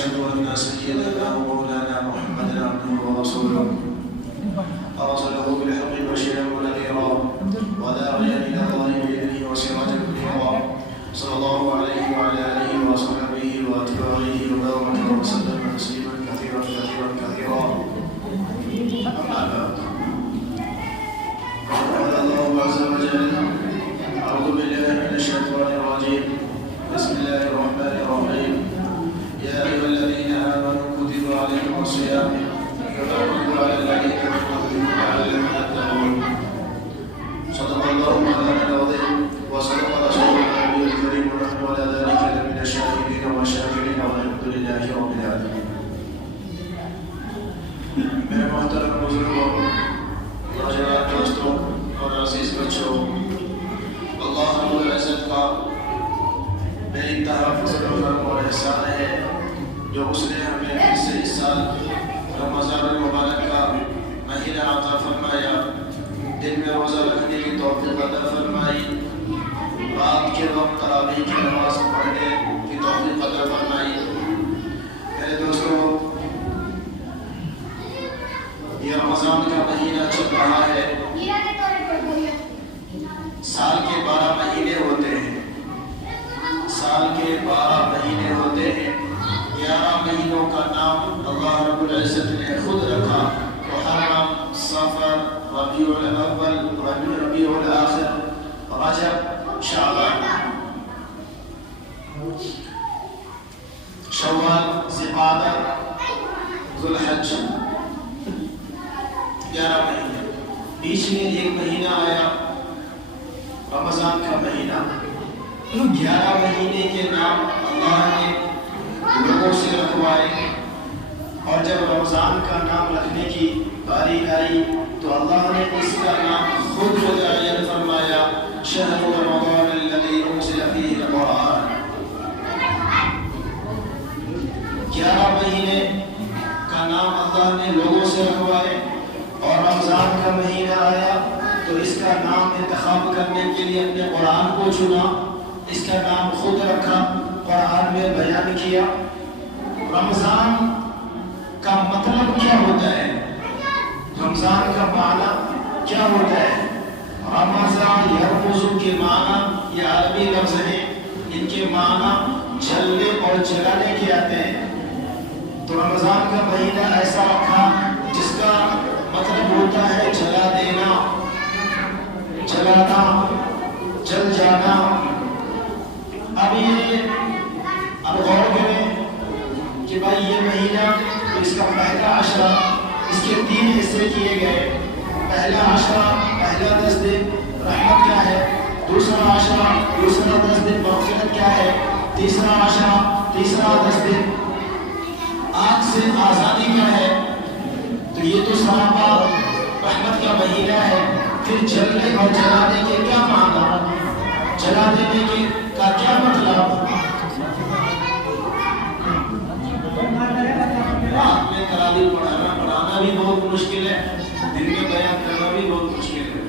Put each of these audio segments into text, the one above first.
وأشهد أن سيدنا ومولانا محمدا عبده ورسوله أرسله بالحق بشيرا ونذيرا وداعيا إلى الله بإذنه وسراجا منيرا صلى الله عليه وعلى آله وصحبه وأتباعه وبارك وسلم تسليما كثيرا كثيرا كثيرا. أما بعد قال الله عز وجل: أعوذ بالله من الشيطان الرجيم. بسم الله الرحمن الرحيم. يا أيها الذين آمنوا كتب عليكم الصيام كما كتب على الذين من قبلكم لعلكم تتقون. صدق الله مولانا العظيم وصدق رسوله النبي الكريم ونحن على ذلك لمن الشاهدين والشاكرين والحمد لله رب العالمين. میرے محترم بزرگوں، نوجوان دوستوں اور عزیز بچوں، اللہ رب العزت کا بے انتہا فضل و کرم اور احسان ہے جو اس نے ہمیں پھر سے اس سال رمضان المبارک کا مہینہ عطا فرمایا، دن میں روزہ رکھنے کی توفیق عطا فرمائی، رات کے وقت تراویح کی نماز پڑھنے کی توفیق عطا فرمائی۔ میرے دوستوں، یہ رمضان کا مہینہ چل رہا ہے۔ سال کے 12 مہینے ہوتے ہیں، سال کے 12 مہینے ہوتے ہیں۔ 11 مہینوں کا نام اللہ رب العزت نے خود رکھا: محرم، صفر، ربیع الاول، ربیع الاخر، رجب، شعبان، شوال، ذوالقعدہ، ذوالحج۔ 11 مہینے، بیچ میں ایک مہینہ آیا رمضان کا مہینہ۔ 11 مہینے کے نام اللہ نے لوگوں سے رکھوائے، اور جب رمضان کا نام رکھنے کی باری آئی تو اللہ نے اس کا نام خود متعین فرمایا: شہر رمضان الذی انزل فیہ القرآن۔ 11 مہینے کا نام اللہ نے لوگوں سے رکھوائے، اور رمضان کا مہینہ آیا تو اس کا نام انتخاب کرنے کے لیے اپنے قرآن کو چنا، اس کا نام خود رکھا، قرآن میں بیان کیا۔ رمضان کا مطلب کیا ہوتا ہے؟ رمضان کا معنی کیا ہوتا ہے؟ رمضان یرمز کے معنی یہ عربی لفظ ہیں، ان کے معنی جلنے اور جلانے کے آتے ہیں۔ تو رمضان کا مہینہ ایسا رکھا جس کا مطلب ہوتا ہے جلا دینا، جلانا، جل جانا۔ اب غور کریں کہ بھائی یہ مہینہ تو اس کا پہلا عشرہ، اس کے 3 حصے کیے گئے۔ پہلا عشرہ، پہلا 10 دن رحمت کیا ہے، دوسرا عشرہ، دوسرا 10 دن مغفرت کیا ہے، تیسرا عشرہ، تیسرا 10 دن آگ سے آزادی کیا ہے۔ تو یہ تو سراپا رحمت کا مہینہ ہے۔ پھر جلنے اور جلانے کے کیا معنی، جلا دینے کے کا کیا مطلب؟ رات میں تراویح پڑھانا بھی بہت مشکل ہے، دن میں بیان کرنا بھی بہت مشکل ہے۔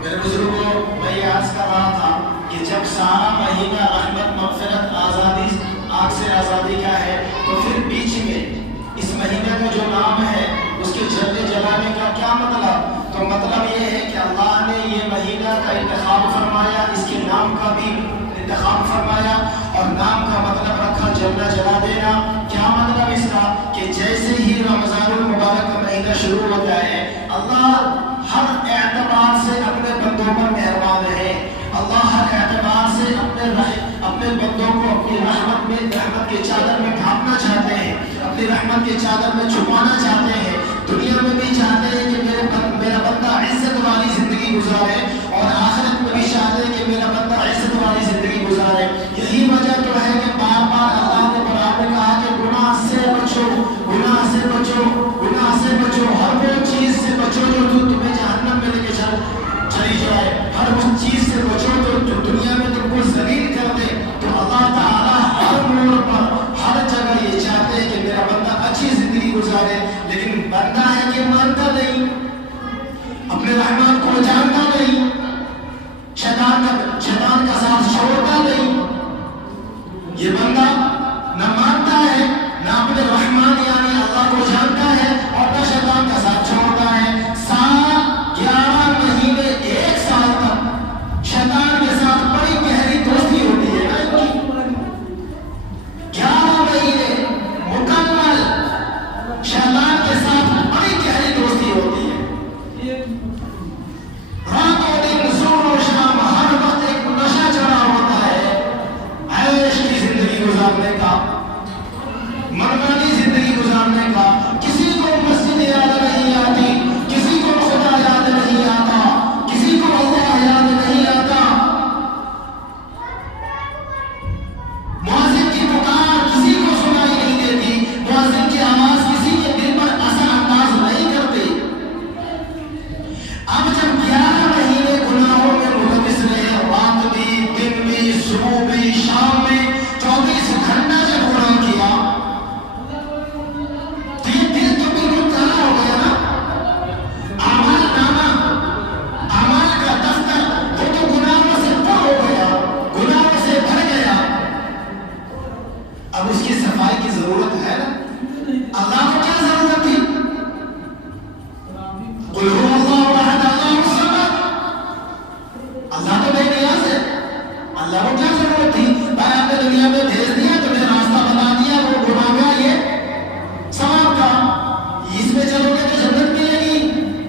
میرے بزرگوں، میں یہ عرض کر رہا تھا کہ جب سارا مہینہ رحمت، مغفرت، آزادی، آگ سے آزادی کا ہے، تو پھر بیچ میں اس مہینے کا جو نام ہے اس کے جلنے جلانے کا کیا مطلب؟ تو مطلب یہ ہے کہ اللہ نے یہ مہینہ کا انتخاب فرمایا، اس کے نام کا بھی انتخاب فرمایا، اور نام کا مطلب رکھا جلنا جلا دینا۔ کیا مطلب اس کا؟ کہ جیسے ہی رمضان المبارک کا مہینہ شروع ہوتا ہے، اللہ ہر اعتبار سے اپنے بندوں پر مہربان رہے، اللہ ہر اعتبار سے اپنے بندوں کو اپنی رحمت کے چادر میں ڈھانپنا چاہتے ہیں، اپنی رحمت کے چادر میں چھپانا چاہتے ہیں۔ دنیا میں بھی چاہتے ہیں کہ میرا بندہ عزت والی زندگی گزارے، اور آخرت میں بھی چاہتے ہیں کہ میرا بندہ عزت والی زندگی گزارے۔ یہی وجہ تو ہے کہ بار بار اللہ نے قرآن میں کہا بندہ نہ مانتا ہے، نہ اپنے رحمان یعنی اللہ کو جانتا ہے، اور نہ شیطان کا ساتھ چھوڑتا ہے. 11 مہینے 1 سال تک شیطان کے ساتھ بڑی گہری دوستی ہوتی ہے نا ان کی. 11 مہینے مکمل شیطان کے ساتھ بڑی گہری دوستی ہوتی ہے. رات و دن، صبح و شام، ہر وقت ایک نشہ چڑھا ہوتا ہے عیش کی زندگی گزارنے کا، منمانی زندگی گزارنے کا. کسی کو مسجد یاد نہیں آتی، کسی کو خدا یاد نہیں آتا، کسی کو اللہ یاد نہیں آتا. مؤذن کی پکار کسی کو سنائی نہیں دیتی، مؤذن کی آواز کسی کے دل پر اثر انداز نہیں کرتی. اب جب 11 مہینے گناہوں میں ملوث رہے، رات بھی، دن بھی، صبح بھی، شام میں 24 گھنٹہ جب گناہ کیا، تو یہ دل تو بالکل کالا ہو گیا نا. اعمال نامہ، اعمال کا دفتر وہ تو گناہوں سے پر ہو گیا، گناہوں سے بھر گیا. اب اس کی صفائی کی ضرورت ہے نا. اللہ کو کیا ضرورت تھی؟ قل هو اللہ احد اللہ الصمد. اللہ تو بے نیاز ہے، اللہ کو کیا ضرورت تھی؟ بھائی آپ نے دنیا میں بھیج دیا، تمہیں راستہ بتا دیا، وہ گناہ کا یہ ثواب کا، اس میں چلو گے تو جنت ملے گی،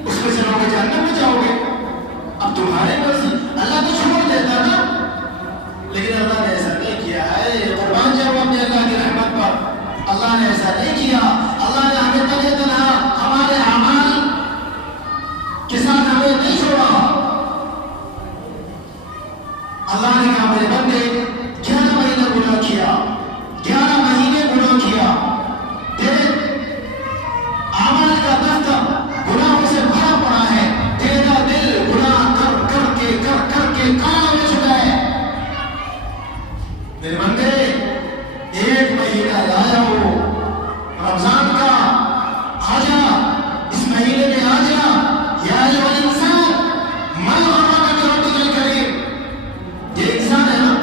اس میں چلو گے جہنم میں جاؤ گے. اب تمہارے مرضی، اللہ تو چھوڑ دیتا نا. لیکن اللہ نے ایسا نہیں کیا ہے. قربان جاؤ اپنے اللہ کی رحمت پر. اللہ نے ایسا نہیں کیا. اللہ نے ہمیں تنہا تنہا ہمارے اعمال کے ساتھ ہمیں نہیں چھوڑا. اللہ نے کہا میرے بندے 11 مہینے گناہ کیا، 11 مہینے گناہ کیا، تیرے اعمال کا دفتر گناہوں سے بھرا پڑا ہے، تیرا دل گناہ کر کر کے کالا ہو چکا ہے. میرے بندے 1 مہینہ لایا ہو رمضان کا، آ جا اس مہینے میں، آ جا. یا ایھا الانسان من غرک بربک الکریم. یہ انسان ہے نا،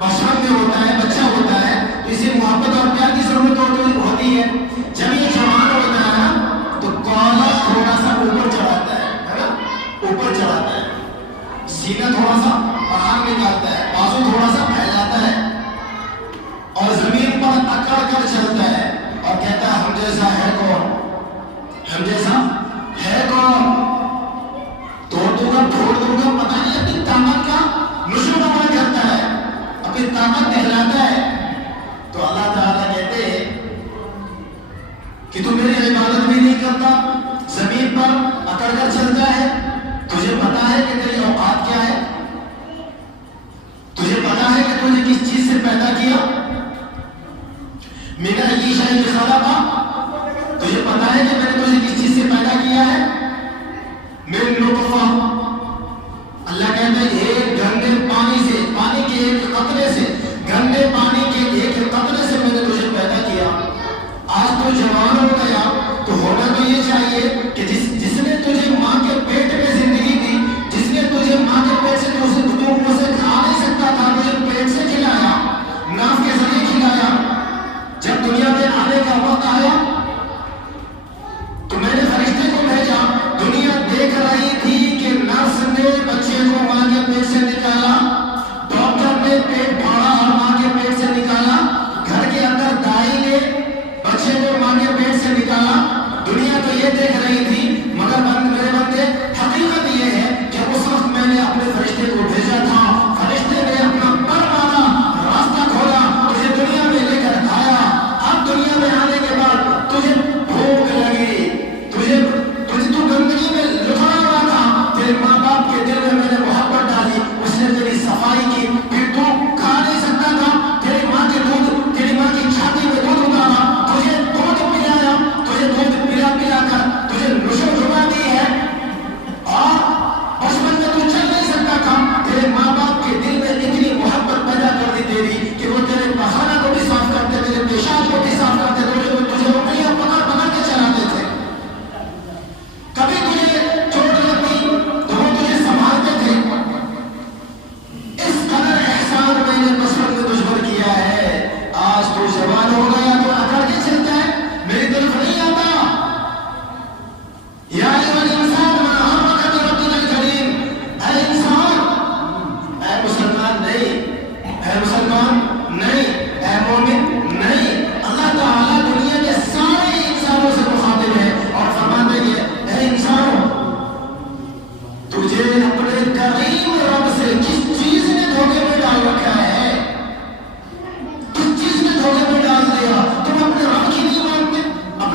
بچپن میں ہوتا ہے، بچہ ہوتا ہے تو اسے محبت اور پیار کی ضرورت ہوتی ہے. جب یہ جوان ہوتا ہے نا تو کالر تھوڑا سا اوپر چڑھاتا ہے نا، اوپر چڑھاتا ہے، سینہ تھوڑا سا باہر نکالتا ہے، بازو تھوڑا سا پھیلاتا ہے اور زمین پر اکڑ کر چلتا ہے اور کہتا ہے ہم جیسا ہے کون، ہم جیسا ہے کون. توڑ دوں گا، پھوڑ دوں گا، پتہ نہیں اپنی طاقت کا نشو نما کرتا ہے، اپنی طاقت دکھلاتا ہے. تو اللہ تعالیٰ کہتے ہیں کہ تو میری عبادت بھی نہیں کرتا، زمین پر اکڑ کر چلتا ہے. تجھے پتا ہے کہ تیری اوقات کیا ہے؟ تجھے پتا ہے کہ تجھے کس چیز سے پیدا کیا؟ میرا یہ شاید خلقہ، تجھے پتا ہے کہ میں نے تجھے کس چیز سے پیدا کیا ہے؟ من نطفہ. اللہ کہتا ہے ایک گندے پانی سے، پانی کے ایک قطرے سے، گندے پانی کے ایک قطرے سے میں نے تجھے پیدا کیا. آج تو جوان ہو گیا تو ہونا تو یہ چاہیے کہ جس نے تجھے ماں کے پیٹ میں زندگی دی، جس نے تجھے ماں کے پیٹ سے اسے کھا نہیں سکتا تھا، تجھے پیٹ سے کھلایا، ناف کے ذریعے کھلایا. جب دنیا میں آنے کا وقت آیا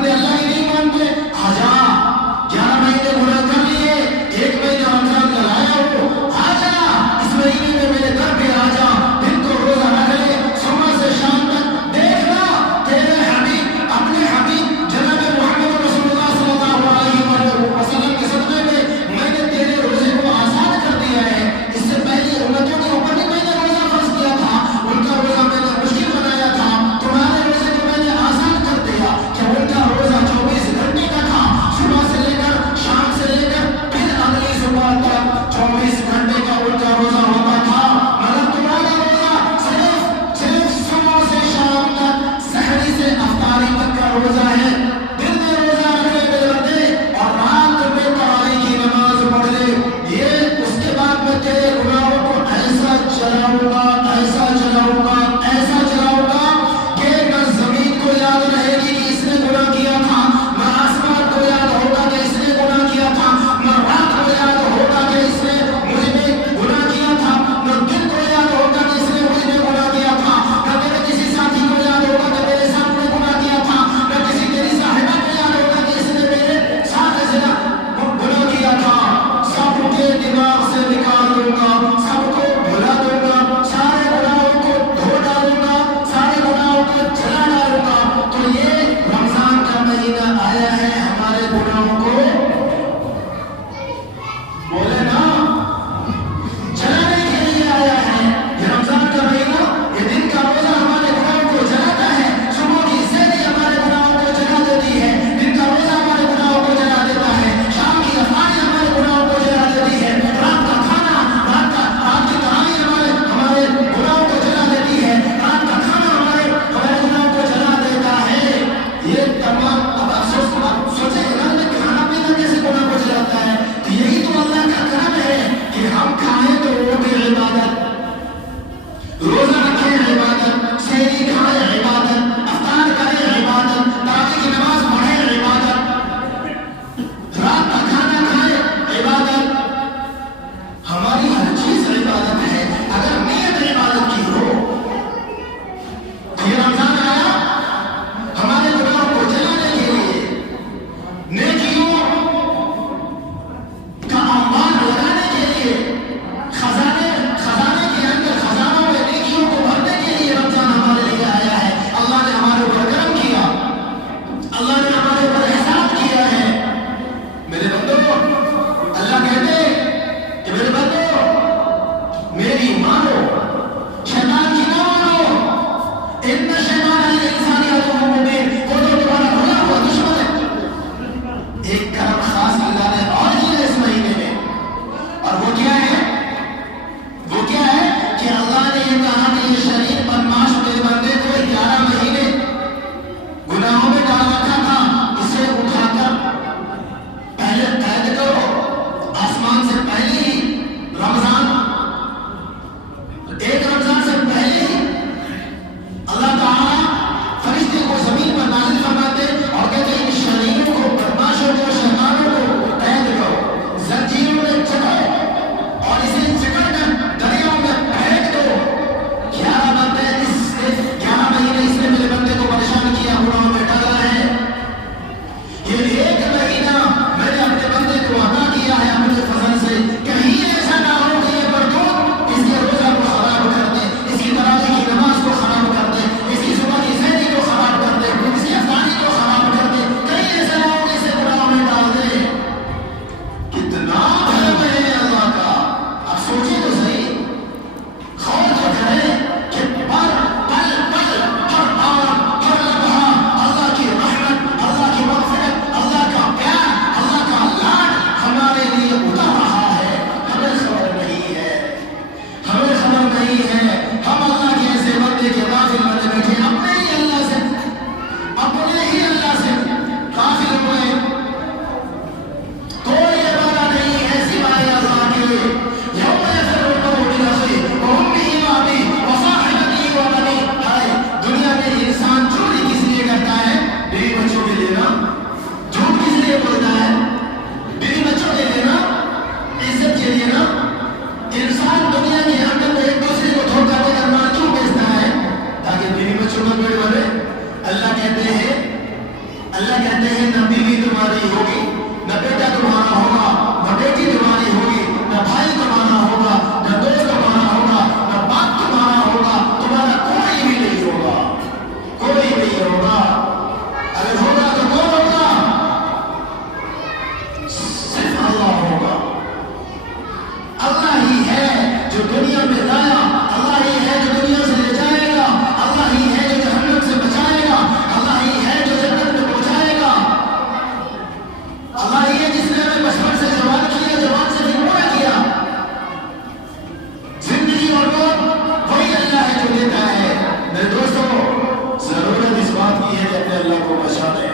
مانتے اللہ ہی نہیں مانتے آجا 11 مہینے گناہ کر لیے 1 مہینہ رمضان کا لایا ہو آجا اس مہینے میں میرے در پہ آجا دن کو روزہ رکھ لے صبح سے شام تک دیکھنا تیرے حبیب اپنے حبیب جناب محمد رسول اللہ صلی اللہ علیہ وسلم کے صدقے میں نے تیرے روزے کو آسان کر دیا ہے اس سے پہلے امتوں کے اوپر بھی میں نے روزہ فرض کیا تھا ان کا روزہ میں نے مشکل بنایا تھا تمہارے روزے کو میں نے آسان کر دیا کہ ان کا روزہ 24 گھنٹے کا تھا صبح سے لے کر شام سے لے کر پھر اگلی صبح تک 24 گھنٹے کا ان کا روزہ ہوتا تھا مگر تمہارا روزہ صرف صبح سے شام تک سحری سے افطاری تک کا روزہ ہے دل میں روزہ رکھے میرے بندے اور رات میں تراویح کی نماز پڑھ لے یہ اس کے بعد میں تیرے گناہوں کو ایسا چلاؤں گا ایسا چلاؤں گا ایسا چلاؤں گا کہ نہ زمین کو یاد رہے گی کہ اس نے گناہ کیا تھا نہ آسمان کو یاد ہوگا کہ اس نے گناہ کیا تھا نہ رات کو یاد ہوگا کہ اس نے مجھ میں گناہ کیا تھا نہ دن کو یاد ہوگا کہ اس نے مجھ میں گناہ کیا تھا نہ میرے کسی ساتھی کو یاد ہوگا کہ میرے ساتھ میں گناہ کیا تھا نہ کسی تیری صاحبہ کو یاد ہوگا کہ اس نے میرے ساتھ گناہ کیا تھا سب کے دماغ سے نکال دوں گا سب کو بھلا دوں گا سارے گناہوں کو دھو ڈالوں گا سارے گناہوں کو جلا ڈالوں گا تو یہ رمضان کا مہینہ آیا ہے ہمارے گناہوں کو بولے نا جلانے کے لیے آیا ہے یہ رمضان کا مہینہ یہ دن کا روزہ ہمارے گناہوں کو جلاتا ہے صبح کی سحری ہمارے گناہوں کو جلا دیتی ہے دن کا روزہ ہمارے گناہوں کو جلا دیتا ہے شام کی افطاری ہمارے گناہوں کو جلا دیتی ہے رات کا کھانا رات کی تراویح ہمارے گناہوں کو جلا دیتی ہے رات کا کھانا ہمارے گناہوں کو جلا دیتا ہے یہ تمام اب افسوس سوچے گھر میں کھانا پینا کیسے گناہ کو جلاتا ہے تو یہی تو اللہ کا کرم ہے کہ ہم کھائیں تو وہ بھی عبادت روزہ رکھیں عبادت سحری کھائیں عبادت افطار کریں عبادت تراویح کی نماز پڑھیں عبادت رات کا کھانا کھائیں عبادت ہماری ہر چیز عبادت ہے اگر نیت عبادت کی ہو یہ رمضان آیا ہمارے گناہوں کو جلانے کے لیے نیکیوں کا انبار لگانے کے لیے خزانے کے اندر خزانوں میں نیکیوں کو بھرنے کے لیے رمضان ہمارے لیے آیا ہے اللہ نے ہمارے اوپر کرم کیا اللہ نے ہمارے اوپر احسان کیا ہے میرے بندو اللہ کہتے کہ میرے بندو میری مانو شیطان کی نہ مانو ان کہتے ہیں نہ بیوی تمہاری ہوگی، نہ بیٹا تمہارا ہوگا، نہ بیٹی تمہاری ہوگی، نہ بھائی تمہارا ہوگا، نہ دوست تمہارا ہوگا، نہ باپ تمہارا ہوگا، تمہارا کوئی بھی نہیں ہوگا، کوئی نہیں ہوگا۔ اگر ہوگا تو کون ہوگا؟ صرف اللہ ہوگا۔ اللہ ہی ہے جو دنیا میں لایا، اللہ ہی ہے جو دنیا سے لے جائے گا، اللہ ہی ہے جو جہنم سے بچائے گا، اللہ ہی ہے جو جنت میں پہنچائے گا، اللہ ہی ہے جس نے ہمیں بچپن سے جوان کیا، جوان سے بھی پورا کیا۔ زندگی اور موت وہی اللہ ہے جو دیتا ہے۔ میرے دوستوں، ضرورت اس بات کی ہے کہ اپنے اللہ کو پہچانیں،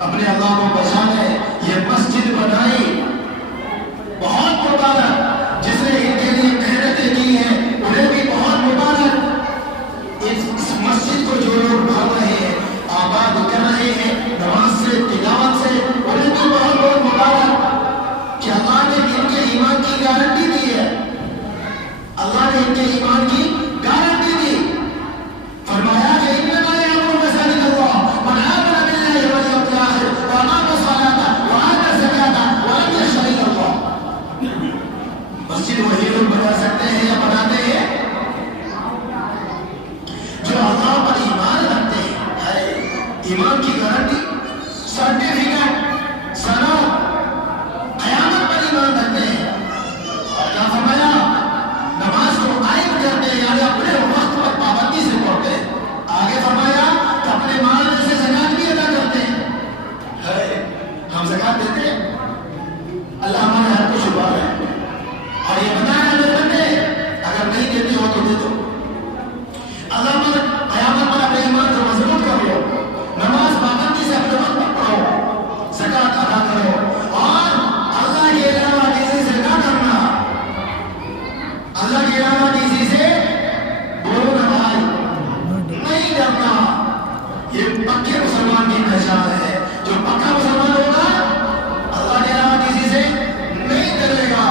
اپنے اللہ کو پہچانیں۔ یہ مسجد بنائی بہت مبارک، جس نے ان کے لیے محنتیں کی ہیں انہیں بھی بہت مبارک۔ اس مسجد کو جو لوگ بھر رہے ہیں، آباد کر رہے ہیں، نماز سے، تلاوت سے، انہیں بھی بہت بہت مبارک کہ اللہ نے ان کے ایمان کی گارنٹی دی ہے، اللہ نے ان کے ایمان کی گارنٹی دی۔ فرمایا کہ انما یعمر مساجد اللہ من آمن باللہ والیوم الآخر واقام الصلاۃ وآتى الزکاۃ ولم یخش الا اللہ۔ مسجد وہی لوگ بنا سکتے ہیں یا بناتے ہیں جو اللہ پر ایمان رکھتے ہیں۔ ایمان کی گارنٹی، سرٹیفکیٹ، سند، قیامت پر ایمان رکھتے ہیں۔ اور کیا فرمایا؟ نماز کو قائم کرتے ہیں، یعنی اپنے وقت پر پابندی سے پڑھتے ہیں۔ آگے فرمایا کہ اپنے مال میں سے زکات بھی ادا کرتے ہیں۔ ہم زکات دیتے ہیں، اللہ ہمارے ہر کو چھپا رہے ہیں اور یہ بتایا ہمیں بندے اگر نہیں دیتے ہو تو دے دو۔ اللہ پر قیامت پر اپنے ایمان کو مضبوط کر لو، نماز پابندی سے اپنے وقت پر پڑھو، زکات ادا کرو، اور اللہ کے علاوہ کسی سے نہ کرنا، اللہ کے علاوہ کسی سے بولو نہ بھائی، نہیں ڈرنا۔ یہ پکے مسلمان کی پہچان ہے۔ جو پکا مسلمان ہوگا اللہ کے علاوہ کسی سے نہیں ڈرے گا،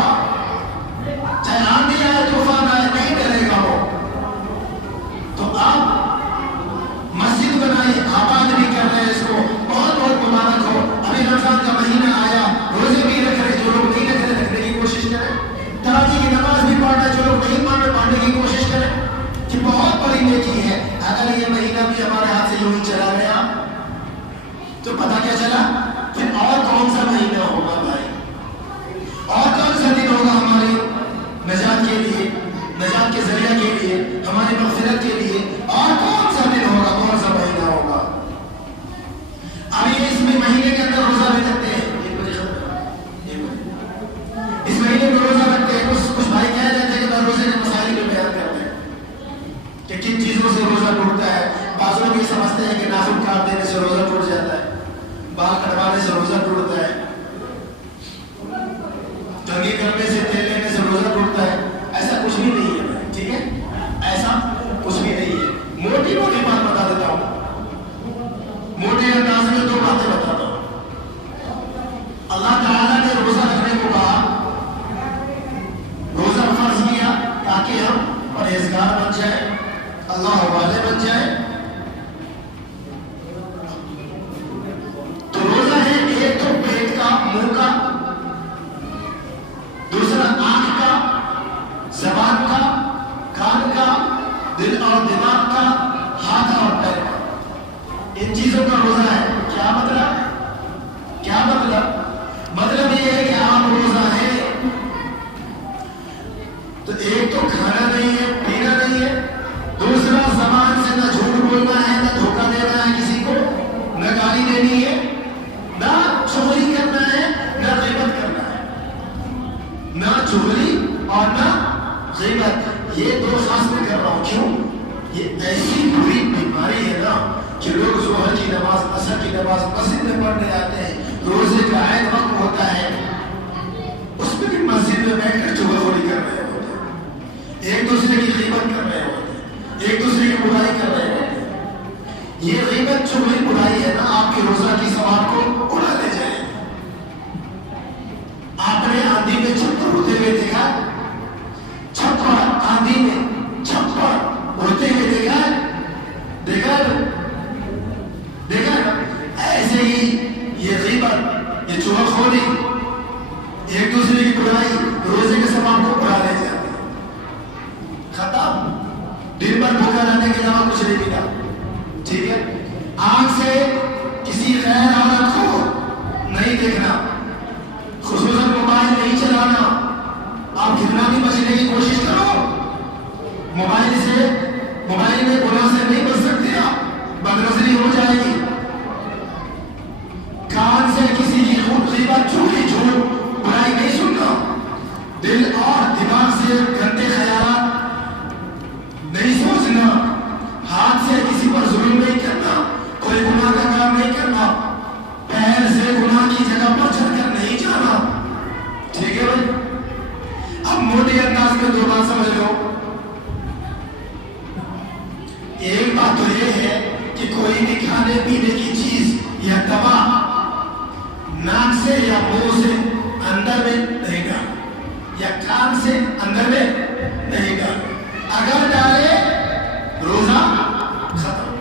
چاہے آندھی آئے، طوفان آئے، نہیں ڈرے گا وہ۔ تو آپ مسجد بنائی، آباد بھی کر رہے ہیں، اس کو بہت بہت مبارک ہو۔ ابھی رمضان کا مہینہ آیا، روزے بھی رکھ رہے، جو لوگ نہیں رکھ رہے رکھنے کی کوشش کریں، تراویح کی نماز بھی پڑھنا، جو لوگ نہیں پڑھنے کی کوشش کریں، کہ بہت بڑی نیکی ہے۔ اگر یہ مہینہ بھی ہمارے ہاتھ سے یوں ہی چلا گیا تو پتہ کیا چلا پھر اور کون سا مہینہ ہوگا بھائی، اور کون سا دن ہوگا ہماری نجات کے لیے، نجات کے ذریعہ کے لیے، ہماری مغفرت کے لیے، اور کون سا دن ہوگا، کون سا مہینہ ہوگا۔ ابھی اس مہینے کے اندر روزہ بھی رکھتے ہیں، اس مہینے میں روزہ رکھتے ہیں۔ کچھ بھائی کہہ رہے تھے کہ میں روزے کے مسائل کو بیان کرتے ہیں کہ کن چیزوں سے روزہ ٹوٹتا ہے۔ بعض لوگ یہ سمجھتے ہیں کہ ناخن کاٹ دینے سے روزہ ٹوٹ جاتا ہے، بال کٹوانے سے روزہ ٹوٹتا ہے، کنگھی کرنے سے، تیل لینے سے روزہ ٹوٹتا ہے۔ ایسا کچھ بھی نہیں ہے، ٹھیک ہے، ایسا کچھ بھی نہیں ہے۔ موٹی موٹی بات بتا دیتا ہوں، موٹے انداز میں دو باتیں بتاتا ہوں۔ اللہ تعالیٰ نے روزہ رکھنے کو کہا، روزہ فرض کیا تاکہ ہم پرہیزگار بن جائیں، اللہ والے بن جائیں۔ تو روزہ ہے ایک تو پیٹ کا، منہ کا، دوسرا آنکھ کا، زبان کا، کان کا، دل اور دماغ کا، ہاتھ اور پیر کا، ان چیزوں کا روزہ ہے۔ کیا مطلب؟ کیا مطلب؟ مطلب یہ ہے کہ آپ روزہ ہے تو ایک تو کھانا نہیں ہے، پینا نہیں ہے، دوسرا زبان سے نہ جھوٹ بولنا ہے، نہ دھوکہ دینا ہے کسی کو، نہ گالی دینی ہے، نہ چغلی کرنا ہے، نہ غیبت کرنا ہے، نہ چغلی اور نہ غیبت۔ یہ دو خاص میں کر رہا ہوں، کیوں؟ یہ ایسی بری بیماری ہے نا کہ لوگ ظہر کی نماز، عصر کی نماز مسجد میں پڑھنے آتے ہیں، روزے کا عین وقت ہوتا ہے، اس میں بھی مسجد میں بیٹھ کر چغلخوری کر رہے ہوتے ہیں، ایک دوسرے کی غیبت کر رہے ہوتے ہیں، ایک دوسرے کی برائی کر رہے ہوتے ہیں۔ یہ غیبت چغلی برائی ہے نا، آپ کی روزہ کی ثواب کو اڑا لے جائے۔ آپ نے آندھی میں چھپر اڑتے ہوئے دیکھا، چھپر آندھی میں چھپر اڑتے ہوئے دیکھا، دیکھا ایسے ہی ٹھیک ہے. آنکھ سے کسی غیر عورت کو نہیں دیکھنا, خصوصاً موبائل نہیں چلانا. آپ کتنا بھی بچنے کی کوشش کرو, موبائل میں گناہ سے نہیں بچ سکتے آپ, بدنظری ہو جائے گی. کان سے کسی کی غیبت, جھوٹی جھوٹ برائی نہیں سننا. دل اور دماغ سے گندے خیالات نہیں سوچنا. ہاتھ سے کسی پر ظلم نہیں کرنا, کوئی گناہ کا کام نہیں کرنا. پیر سے گناہ کی جگہ پر چڑھ کر نہیں جانا. ٹھیک ہے بھائی. اب موٹے انداز میں دو بات سمجھ لو. ایک بات تو یہ ہے کہ کوئی بھی کھانے پینے کی چیز یا دوا ناک سے یا منہ سے اندر میں نہیں ڈالنا, یا کان سے اندر میں نہیں ڈالنا. اگر ڈالے روزہ ختم.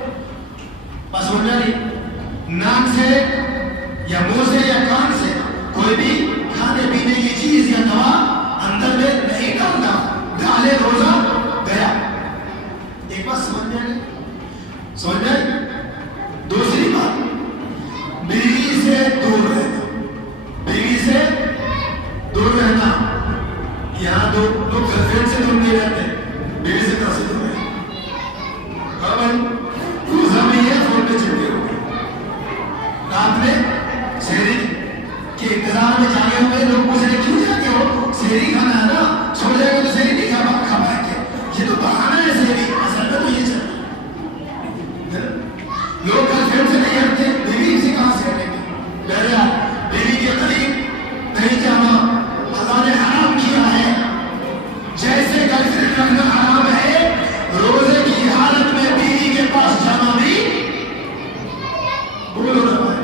بس ہو جائے. ناک سے یا منہ سے یا کان سے کوئی بھی کھانے پینے کی چیز یا دوا اندر میں نہیں ڈالنا. ڈالے روزہ گیا. ایک بات سمجھ میں آئی؟ سمجھ میں آئی؟ دوسری بات, بیوی سے دور رہنا. بیوی سے دور رہنا. یہاں دو لوگ گرل فرینڈ سے دور نہیں رہتے, بیوی سے کہاں سے دور رہتے؟ ہاں بھائی, روزہ میں یہ فون پہ چپکے ہو گئے. رات میں سحری کے انتظار میں جاگے ہوئے لوگ پوچھ رہے کیوں جاتے ہو؟ سحری کھانا ہے نا, سو جائے گا تو سحری نہیں کھا پائیں گے. یہ تو بہانا ہے سحری, اصل میں تو یہ چل رہا ہے. لوگ گرل فرینڈ سے نہیں ہٹتے, بیوی سے کہاں سے ہٹیں گے؟ پہلا بیوی کے قریب نہیں جانا اللہ نے حرام کیا ہے. جیسے گرل فرینڈ رکھنا حرام ہے, روزے کی حالت میں بیوی کے پاس جانا بھی, بولو نا بھائی,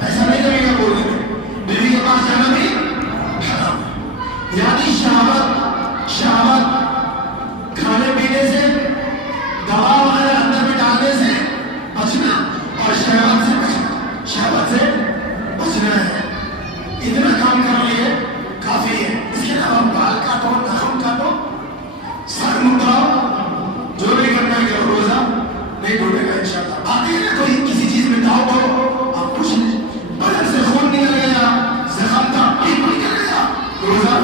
ایسا نہیں لگے گا بولنے میں, بیوی کے پاس جانا بھی حرام ہے. یعنی شہوت کھانے پینے سے, دوا وغیرہ اندر میں ڈالنے سے بچنا, اور شہوت سے بچنا ہے. اتنا کام کر لیے کافی ہے. اس کے علاوہ بال کاٹو, ناخن کاٹو, سر منڈاؤ, جو بھی کرنا ہے کہ روزہ نہیں ٹوٹے گا انشاءاللہ. باقی ہے کوئی کسی چیز میں داؤ کرو, آپ کچھ نہیں, بدن سے خون نکل گیا, زخم تھا, پیٹ نکل گیا, روزہ